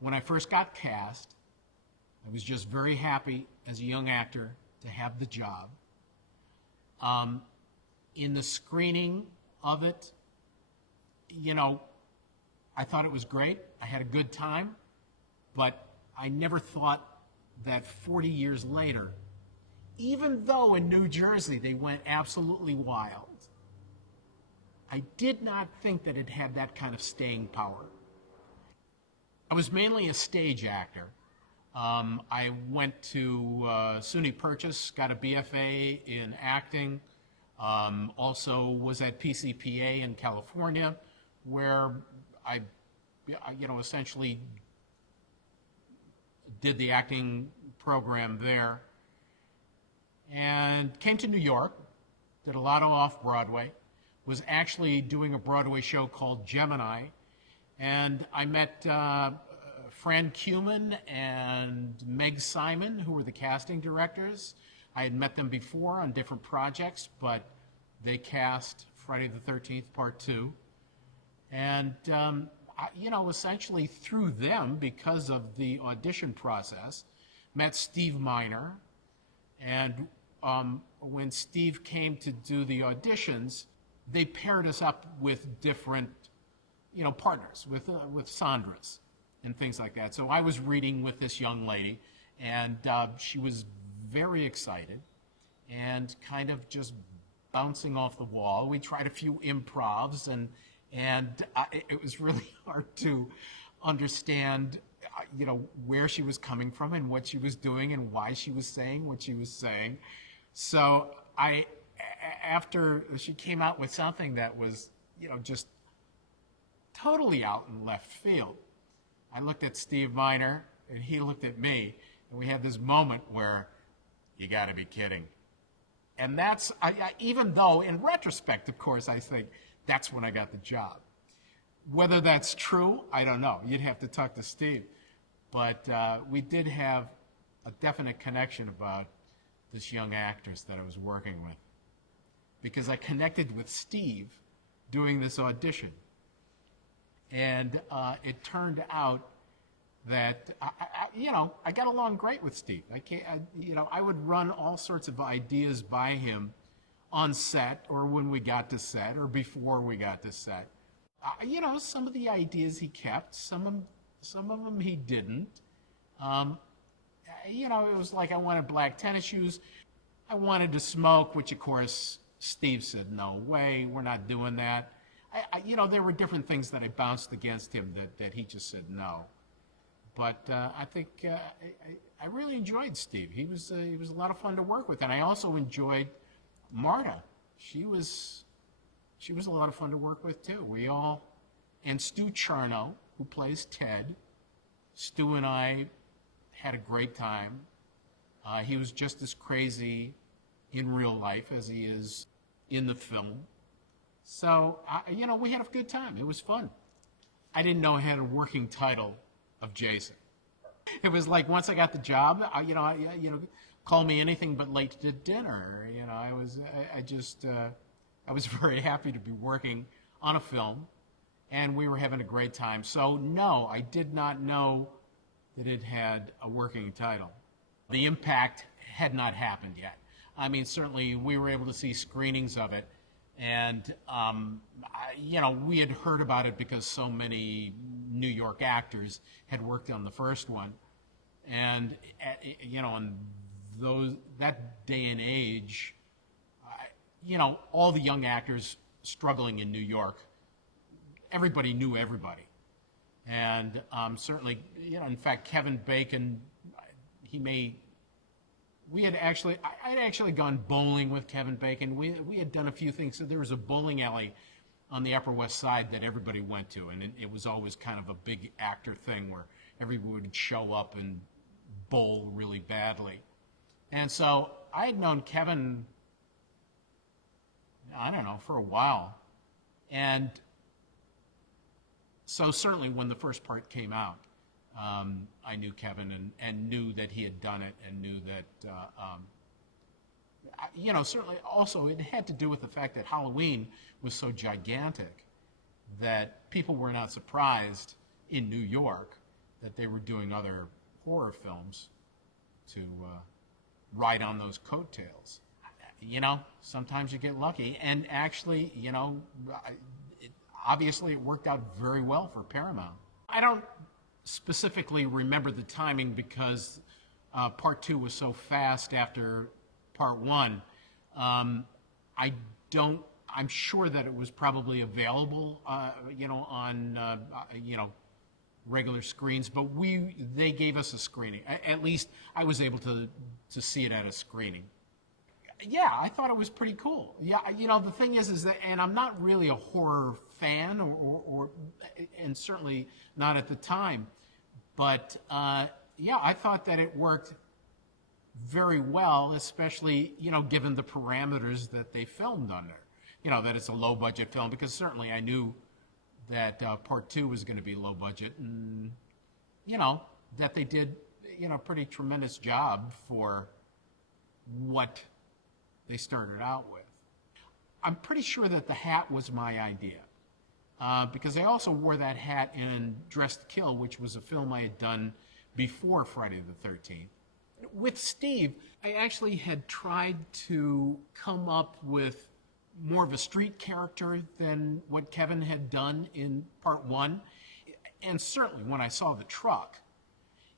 When I first got cast, I was just very happy as a young actor to have the job. In the screening of it, you know, I thought it was great. I had a good time, but I never thought that 40 years later, even though in New Jersey they went absolutely wild, I did not think that it had that kind of staying power. I was mainly a stage actor. I went to SUNY Purchase, got a BFA in acting, also was at PCPA in California, where I essentially did the acting program there, and came to New York, did a lot of off-Broadway, was actually doing a Broadway show called Gemini, and I met Fran Cuman and Meg Simon, who were the casting directors. I had met them before on different projects, but they cast Friday the 13th Part 2. And, essentially through them, because of the audition process, met Steve Miner. And when Steve came to do the auditions, they paired us up with different, partners, with Sandras and things like that. So I was reading with this young lady, and she was very excited and kind of just bouncing off the wall. We tried a few improvs, and it was really hard to understand, where she was coming from and what she was doing and why she was saying what she was saying. So after she came out with something that was, just totally out in left field, I looked at Steve Miner, and he looked at me, and we had this moment where, you got to be kidding. And that's, even though in retrospect, of course, I think that's when I got the job. Whether that's true, I don't know. You'd have to talk to Steve. But we did have a definite connection about this young actress that I was working with, because I connected with Steve doing this audition. And it turned out that, I got along great with Steve. I would run all sorts of ideas by him on set, or when we got to set, or before we got to set. Some of the ideas he kept, some of them he didn't. It was like I wanted black tennis shoes. I wanted to smoke, which of course Steve said, no way, we're not doing that. There were different things that I bounced against him that he just said no. But I think I really enjoyed Steve. He was a lot of fun to work with, and I also enjoyed Marta. She was a lot of fun to work with too. And Stu Charno, who plays Ted. Stu and I had a great time. He was just as crazy in real life as he is in the film. So, we had a good time. It was fun. I didn't know I had a working title of Jason. It was like once I got the job, call me anything but late to dinner. I was very happy to be working on a film, and we were having a great time. So, no, I did not know that it had a working title. The impact had not happened yet. I mean, certainly we were able to see screenings of it. And, we had heard about it because so many New York actors had worked on the first one. And, in that day and age, all the young actors struggling in New York, everybody knew everybody. And certainly, in fact, Kevin Bacon, I'd actually gone bowling with Kevin Bacon. We had done a few things. So there was a bowling alley on the Upper West Side that everybody went to, and it was always kind of a big actor thing where everyone would show up and bowl really badly. And so I had known Kevin, I don't know, for a while. And so certainly when the first part came out, I knew Kevin and knew that he had done it, and knew that, certainly also it had to do with the fact that Halloween was so gigantic that people were not surprised in New York that they were doing other horror films to ride on those coattails. You know, sometimes you get lucky, and actually, you know, obviously it worked out very well for Paramount. I don't specifically remember the timing because part 2 was so fast after part 1. I'm sure that it was probably available, you know, on, you know, regular screens, but they gave us a screening. At least I was able to see it at a screening. Yeah, I thought it was pretty cool. Yeah, you know, the thing is that, and I'm not really a horror fan, and certainly not at the time, but yeah, I thought that it worked very well, especially, you know, given the parameters that they filmed under. You know, that it's a low-budget film, because certainly I knew that part 2 was going to be low budget, and, you know, that they did, you know, a pretty tremendous job for what they started out with. I'm pretty sure that the hat was my idea, because I also wore that hat in Dressed to Kill, which was a film I had done before Friday the 13th. With Steve, I actually had tried to come up with more of a street character than what Kevin had done in part 1. And certainly when I saw the truck,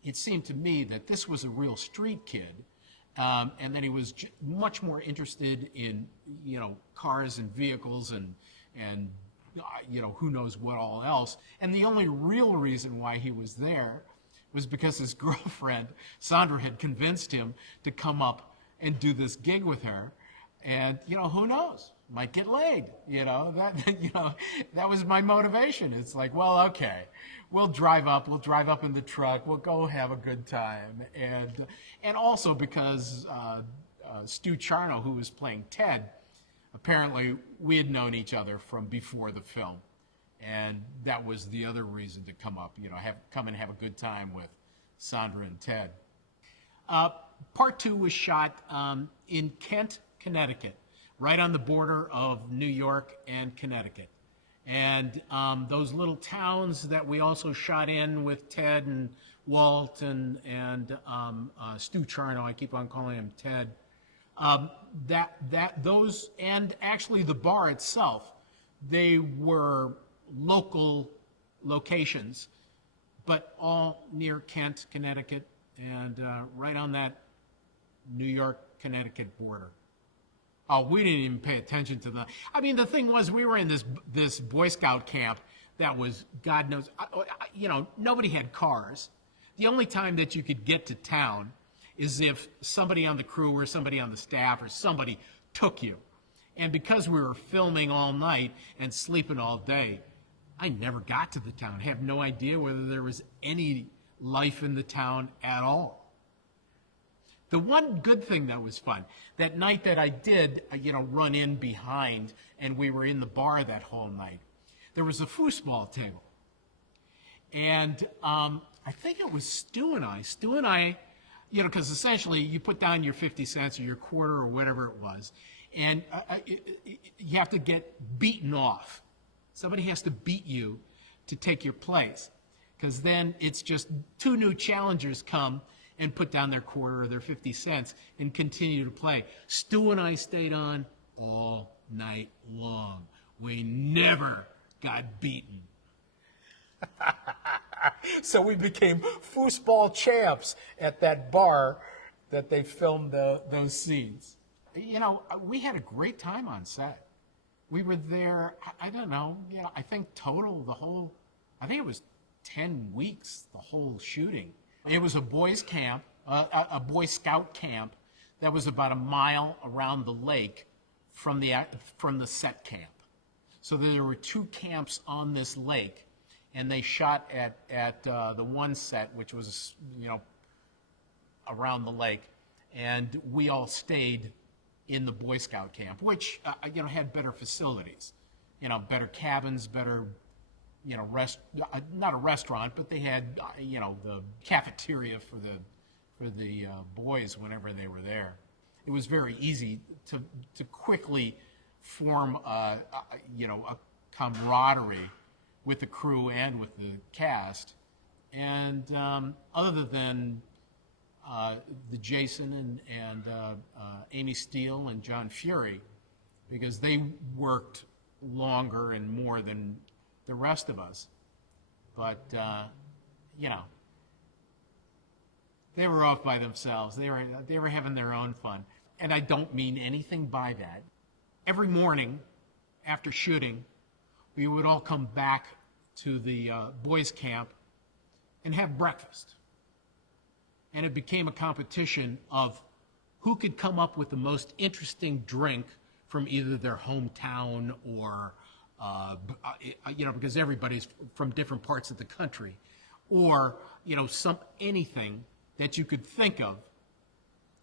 it seemed to me that this was a real street kid, and that he was much more interested in, you know, cars and vehicles and you know, who knows what all else. And the only real reason why he was there was because his girlfriend, Sandra, had convinced him to come up and do this gig with her. And, you know, who knows? Might get laid, you know, that was my motivation. It's like, well, okay, we'll drive up in the truck, we'll go have a good time. And also because Stu Charno, who was playing Ted, apparently we had known each other from before the film. And that was the other reason to come up, you know, come and have a good time with Sandra and Ted. Part 2 was shot in Kent, Connecticut, right on the border of New York and Connecticut. And those little towns that we also shot in with Ted and Walt and Stu Charno, I keep on calling him Ted, those, and actually the bar itself, they were local locations, but all near Kent, Connecticut, and right on that New York-Connecticut border. Oh, we didn't even pay attention to that. I mean, the thing was, we were in this Boy Scout camp that was, God knows, you know, nobody had cars. The only time that you could get to town is if somebody on the crew or somebody on the staff or somebody took you. And because we were filming all night and sleeping all day, I never got to the town. I have no idea whether there was any life in the town at all. The one good thing that was fun, that night that I did, you know, run in behind, and we were in the bar that whole night, there was a foosball table. And I think it was Stu and I, you know, because essentially you put down your 50 cents or your quarter or whatever it was, and you have to get beaten off. Somebody has to beat you to take your place, because then it's just 2 new challengers come and put down their quarter or their 50 cents and continue to play. Stu and I stayed on all night long. We never got beaten. So we became foosball champs at that bar that they filmed those scenes. You know, we had a great time on set. We were there, I don't know, you know, I think total, I think it was 10 weeks, the whole shooting. It was a boys' camp, a Boy Scout camp that was about a mile around the lake from the set camp. So there were 2 camps on this lake, and they shot at the one set, which was, you know, around the lake, and we all stayed in the Boy Scout camp, which you know, had better facilities, you know, better cabins, better, you know, not a restaurant, but they had, you know, the cafeteria for the boys whenever they were there. It was very easy to quickly form you know, a camaraderie with the crew and with the cast, And other than the Jason and Amy Steele and John Fury, because they worked longer and more than the rest of us. But, you know, they were off by themselves. They were having their own fun. And I don't mean anything by that. Every morning after shooting, we would all come back to the boys' camp and have breakfast. And it became a competition of who could come up with the most interesting drink from either their hometown or, you know, because everybody's from different parts of the country, or, you know, anything that you could think of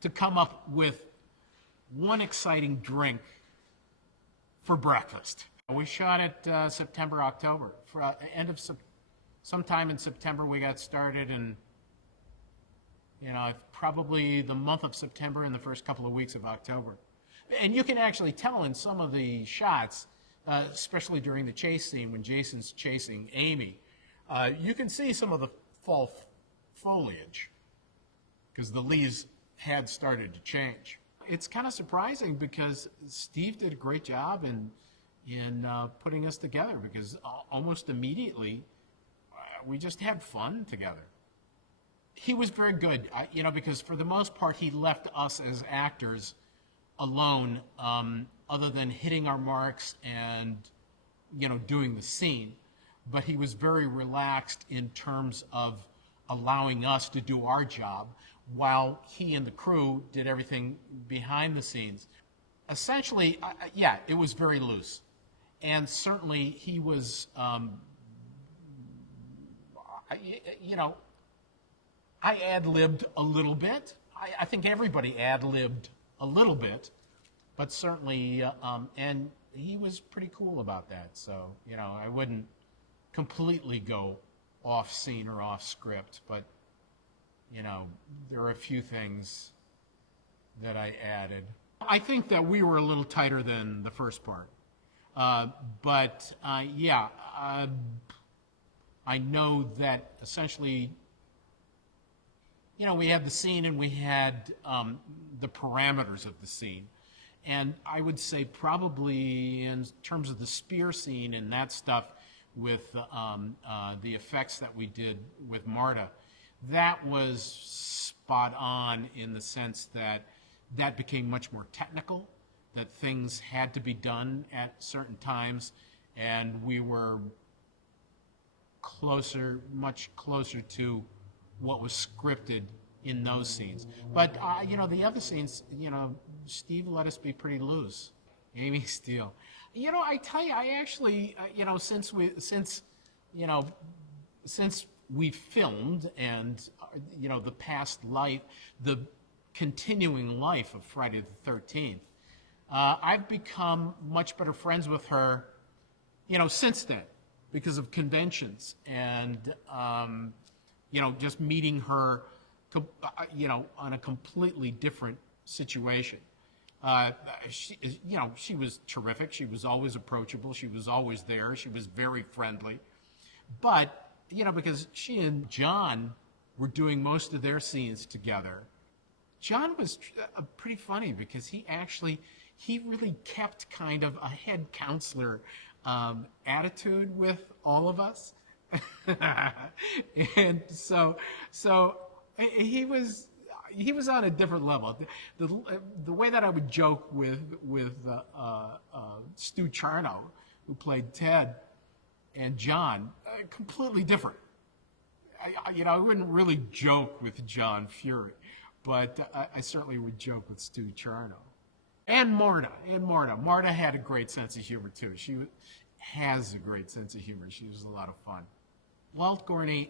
to come up with one exciting drink for breakfast. We shot it September, October. For end of sometime in September we got started, and you know, probably the month of September and the first couple of weeks of October. And you can actually tell in some of the shots, especially during the chase scene when Jason's chasing Amy, you can see some of the fall foliage because the leaves had started to change. It's kind of surprising because Steve did a great job in putting us together, because almost immediately we just had fun together. He was very good, you know, because for the most part he left us as actors alone, other than hitting our marks and, you know, doing the scene. But he was very relaxed in terms of allowing us to do our job while he and the crew did everything behind the scenes. Essentially, yeah, it was very loose. And certainly he was, you know, I ad-libbed a little bit. I think everybody ad-libbed a little bit, but certainly, and he was pretty cool about that. So, you know, I wouldn't completely go off scene or off script, but, you know, there are a few things that I added. I think that we were a little tighter than the first part. But yeah, I know that essentially, you know, we had the scene and we had the parameters of the scene. And I would say probably in terms of the spear scene and that stuff with the effects that we did with Marta, that was spot on in the sense that that became much more technical, that things had to be done at certain times, and we were closer, much closer to what was scripted in those scenes. But, you know, the other scenes, you know, Steve let us be pretty loose. Amy Steele. You know, I tell you, I actually, you know, since we filmed and, you know, the past life, the continuing life of Friday the 13th, I've become much better friends with her, you know, since then, because of conventions and, you know, just meeting her, you know, on a completely different situation. You know, she was terrific. She was always approachable. She was always there. She was very friendly. But, you know, because she and John were doing most of their scenes together, John was pretty funny because he really kept kind of a head counselor attitude with all of us. And so he was on a different level. The way that I would joke with Stu Charno, who played Ted, and John, completely different. You know, I wouldn't really joke with John Fury, but I certainly would joke with Stu Charno. And Marta. Marta had a great sense of humor, too. She has a great sense of humor. She was a lot of fun. Walt Gorney,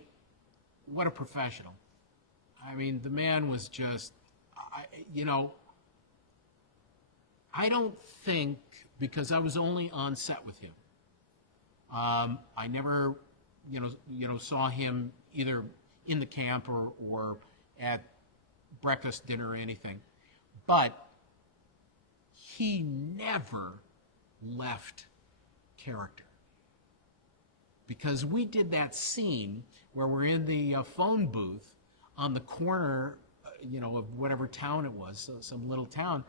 what a professional. I mean, the man was just, you know, I don't think, because I was only on set with him, I never, you know, saw him either in the camp or at breakfast, dinner, or anything. But he never left character. because we did that scene where we're in the phone booth on the corner, of whatever town it was, some little town,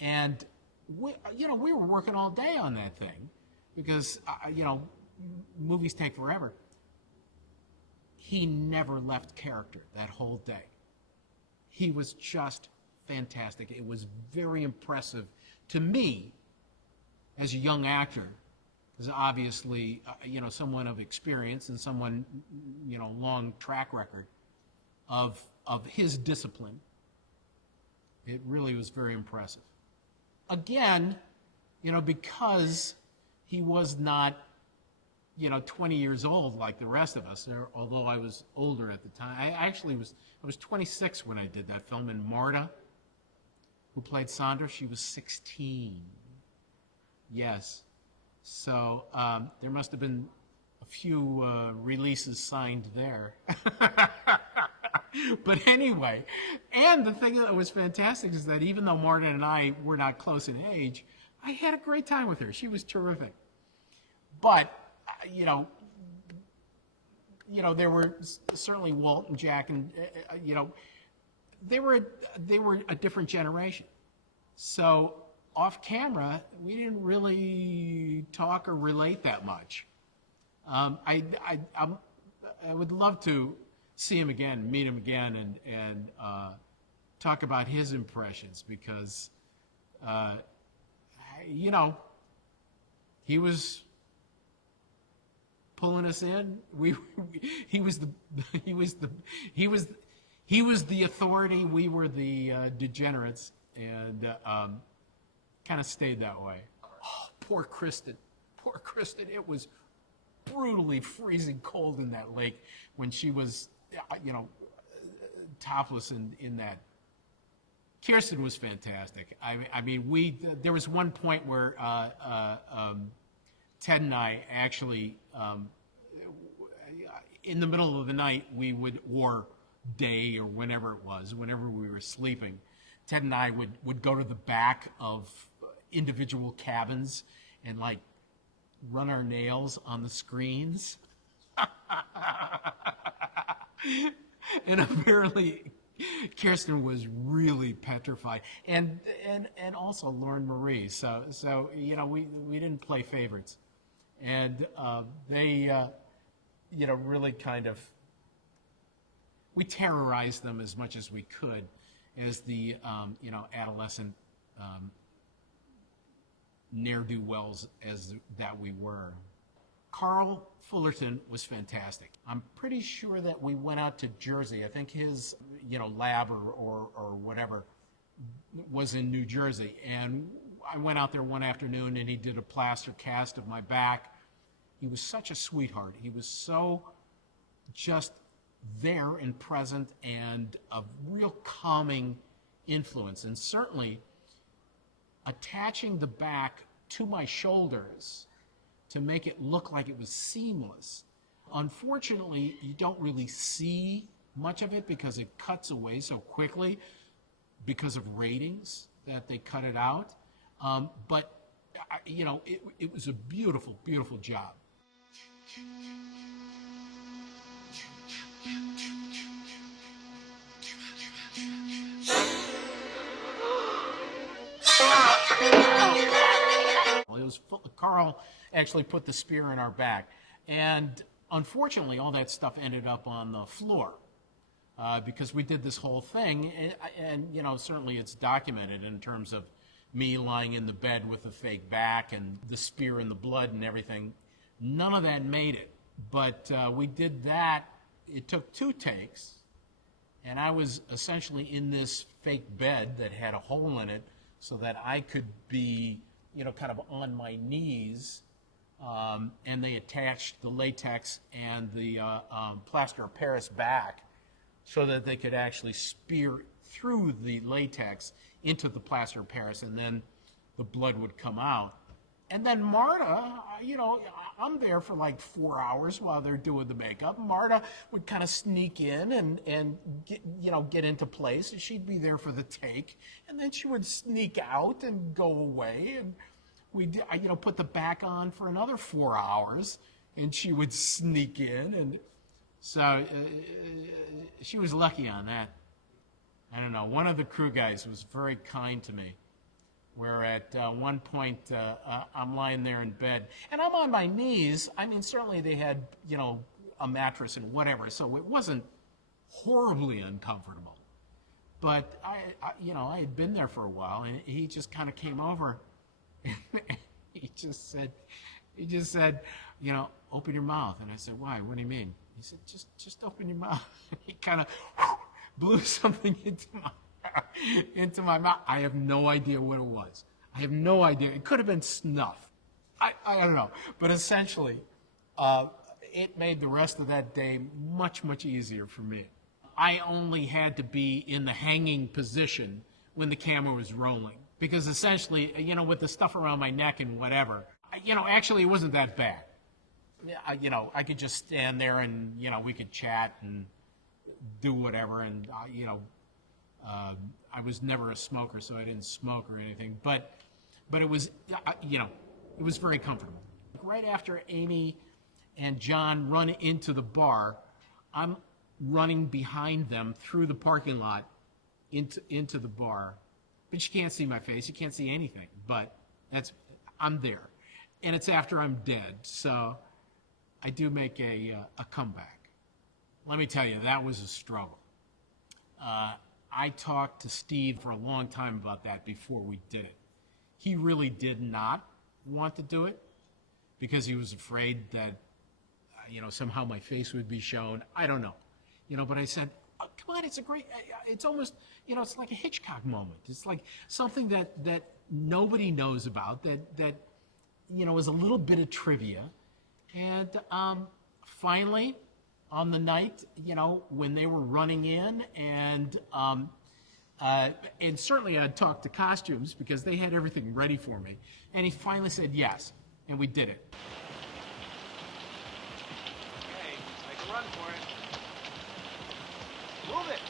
and we were working all day on that thing because movies take forever. He never left character that whole day. He was just fantastic. It was very impressive to me as a young actor, because obviously, someone of experience and someone, long track record of his discipline. It really was very impressive. Again, because he was not, 20 years old like the rest of us, although I was older at the time. I was 26 when I did that film, and Marta, who played Sandra, she was 16. Yes. So there must have been a few releases signed there. But anyway, and the thing that was fantastic is that even though Marta and I were not close in age, I had a great time with her. She was terrific. But, there were certainly Walt and Jack, and, they were a different generation. So off camera, we didn't really talk or relate that much. I would love to see him again, meet him again, and talk about his impressions, because he was pulling us in. He was the authority. We were the degenerates, and kind of stayed that way. Oh, poor Kristen. Poor Kristen. It was brutally freezing cold in that lake when she was, topless in that. Kirsten was fantastic. I mean, there was one point where Ted and I actually, in the middle of the night, or day or whenever it was, whenever we were sleeping, Ted and I would go to the back of individual cabins and run our nails on the screens. And apparently Kirsten was really petrified, and also Lauren-Marie. So we didn't play favorites, and they really kind of, we terrorized them as much as we could as the adolescent ne'er-do-wells as that we were. Carl Fullerton was fantastic. I'm pretty sure that we went out to Jersey. I think his lab or whatever was in New Jersey, and I went out there one afternoon and he did a plaster cast of my back. He was such a sweetheart. He was so just there and present, and a real calming influence, and certainly attaching the back to my shoulders to make it look like it was seamless. Unfortunately, you don't really see much of it because it cuts away so quickly because of ratings that they cut it out. But it was a beautiful, beautiful job. Carl actually put the spear in our back, and unfortunately all that stuff ended up on the floor because we did this whole thing, and certainly it's documented in terms of me lying in the bed with a fake back and the spear and the blood and everything. None of that made it, but we did that. It took 2 takes, and I was essentially in this fake bed that had a hole in it so that I could be kind of on my knees, and they attached the latex and the plaster of Paris back so that they could actually spear through the latex into the plaster of Paris, and then the blood would come out. And then Marta, I'm there for 4 hours while they're doing the makeup. Marta would kind of sneak in and get into place, and she'd be there for the take, and then she would sneak out and go away, and we put the back on for another 4 hours, and she would sneak in, and so she was lucky on that. I don't know. One of the crew guys was very kind to me, where at one point I'm lying there in bed, and I'm on my knees. I mean, certainly they had, you know, a mattress and whatever, so it wasn't horribly uncomfortable. But you know, I had been there for a while, and he just kind of came over, and he just said, you know, open your mouth. And I said, why? What do you mean? He said, just open your mouth. He kind of blew something into my mouth. I have no idea what it was. I have no idea. It could have been snuff. I don't know. But essentially, it made the rest of that day much, much easier for me. I only had to be in the hanging position when the camera was rolling. Because essentially, you know, with the stuff around my neck and whatever, you know, actually it wasn't that bad. You know, I could just stand there and, you know, we could chat and do whatever. And, you know, I was never a smoker, so I didn't smoke or anything. But it was, you know, it was very comfortable. Right after Amy and John run into the bar, I'm running behind them through the parking lot into the bar. But you can't see my face. You can't see anything. But I'm there. And it's after I'm dead. So I do make a comeback. Let me tell you, that was a struggle. I talked to Steve for a long time about that before we did it. He really did not want to do it because he was afraid that, you know, somehow my face would be shown. I don't know. You know, but I said, oh, come on, it's almost, you know, it's like a Hitchcock moment. It's like something that nobody knows about, that you know, is a little bit of trivia. And finally, on the night, you know, when they were running in, and certainly I'd talked to costumes because they had everything ready for me. And he finally said yes, and we did it. Okay, make a run for it. Move it.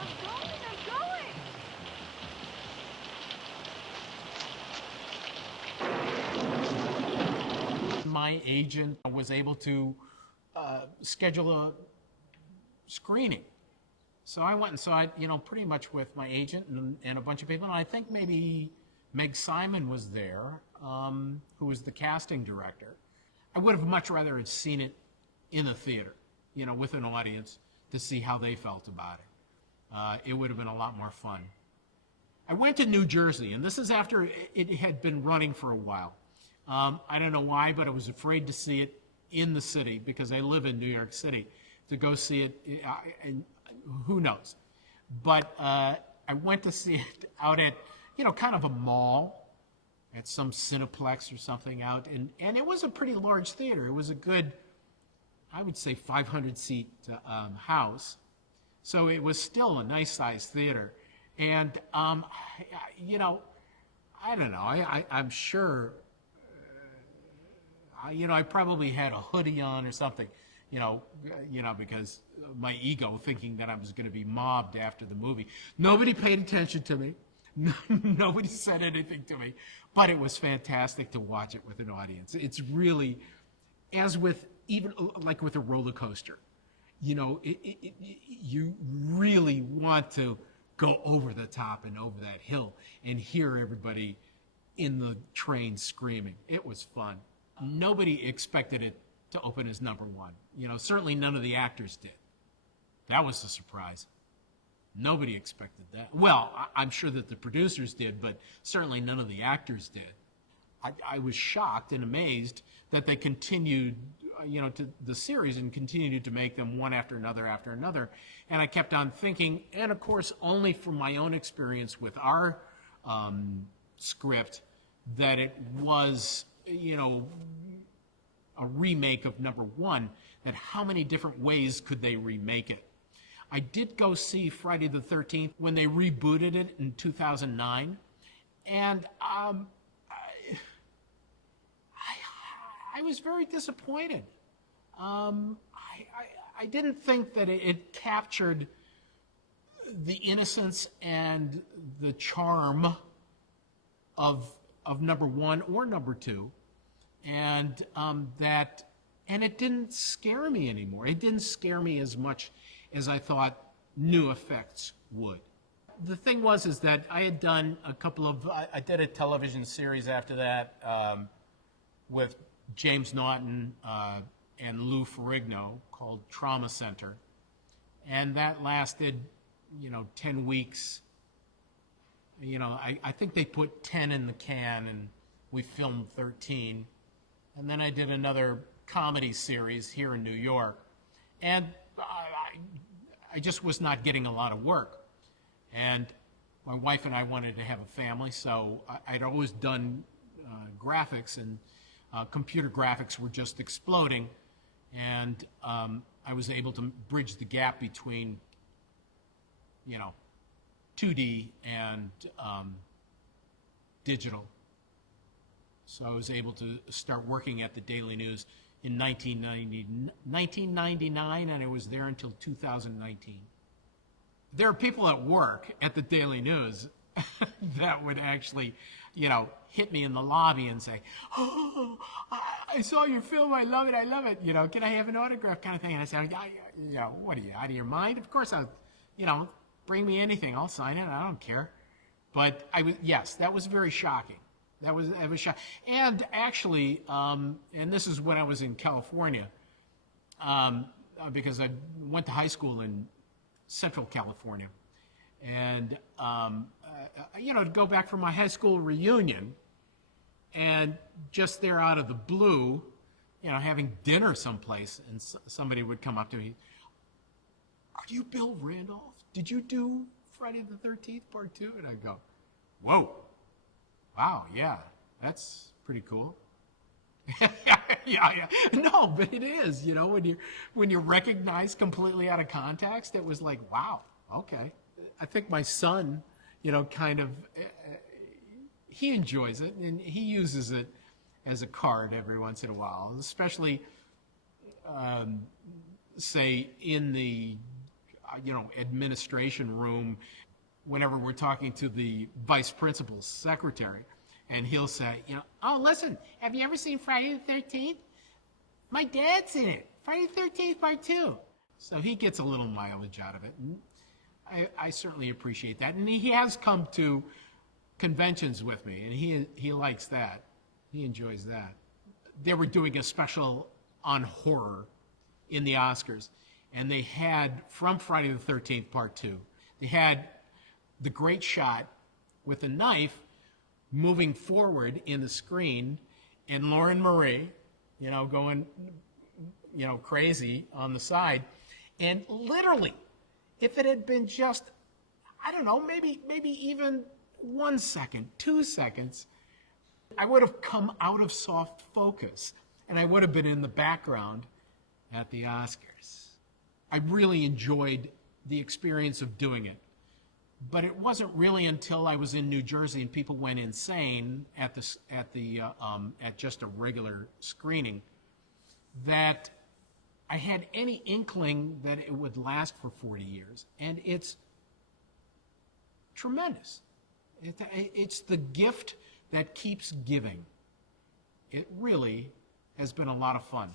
I'm going. My agent was able to schedule a screening. So I went and saw it, you know, pretty much with my agent and a bunch of people. And I think maybe Meg Simon was there, who was the casting director. I would have much rather have seen it in a theater, you know, with an audience to see how they felt about it. It would have been a lot more fun. I went to New Jersey, and this is after it had been running for a while. I don't know why, but I was afraid to see it in the city because I live in New York City. To go see it, and who knows? But I went to see it out at, you know, kind of a mall, at some Cineplex or something out, and it was a pretty large theater. It was a good, I would say, 500-seat house. So it was still a nice-sized theater. And, you know, I don't know. I'm sure, you know, I probably had a hoodie on or something, you know, because my ego thinking that I was going to be mobbed after the movie. Nobody paid attention to me. Nobody said anything to me. But it was fantastic to watch it with an audience. It's really, as with, even like with a roller coaster, you know, you really want to go over the top and over that hill and hear everybody in the train screaming. It was fun. Nobody expected it to open as #1. You know, certainly none of the actors did. That was a surprise. Nobody expected that. Well, I'm sure that the producers did, but certainly none of the actors did. I was shocked and amazed that they continued, you know, to the series and continued to make them one after another after another. And I kept on thinking, and of course, only from my own experience with our script, that it was, you know, a remake of #1, that how many different ways could they remake it? I did go see Friday the 13th when they rebooted it in 2009, and I was very disappointed. I didn't think that it captured the innocence and the charm of #1 or #2, and that And it didn't scare me anymore. It didn't scare me as much as I thought new effects would. The thing was is that I had done a couple of, I did a television series after that with James Naughton and Lou Ferrigno called Trauma Center. And that lasted, 10 weeks. I think they put 10 in the can and we filmed 13. And then I did another comedy series here in New York. And I just was not getting a lot of work. And my wife and I wanted to have a family, so I'd always done graphics, and computer graphics were just exploding. And I was able to bridge the gap between, 2D and digital. So I was able to start working at the Daily News in 1999, and I was there until 2019. There are people at work at the Daily News that would actually, hit me in the lobby and say, "Oh, I saw your film. I love it. I love it. Can I have an autograph?" kind of thing. And I said, "What are you, out of your mind? Of course I'll, bring me anything. I'll sign it. I don't care." But yes, that was very shocking. That was shocking. And actually, and this is when I was in California, because I went to high school in Central California. And, to go back for my high school reunion, and just there out of the blue, having dinner someplace, and somebody would come up to me, "Are you Bill Randolph? Did you do Friday the 13th Part 2? And I go, "Whoa, wow, yeah, that's pretty cool." yeah. No, but it is, when you're recognized completely out of context, it was like, wow, okay. I think my son, he enjoys it, and he uses it as a card every once in a while, especially, say, in the, administration room, whenever we're talking to the vice principal's secretary. And he'll say, "Oh, listen, have you ever seen Friday the 13th? My dad's in it. Friday the 13th Part 2. So he gets a little mileage out of it. And I certainly appreciate that. And he has come to conventions with me, and he likes that. He enjoys that. They were doing a special on horror in the Oscars, and they had, from Friday the 13th Part 2, they had the great shot with a knife moving forward in the screen, and Lauren-Marie, going, crazy on the side. And literally, if it had been just, I don't know, maybe even 1 second, 2 seconds, I would have come out of soft focus, and I would have been in the background at the Oscars. I really enjoyed the experience of doing it. But it wasn't really until I was in New Jersey and people went insane at just a regular screening that I had any inkling that it would last for 40 years. And it's tremendous. It's the gift that keeps giving. It really has been a lot of fun.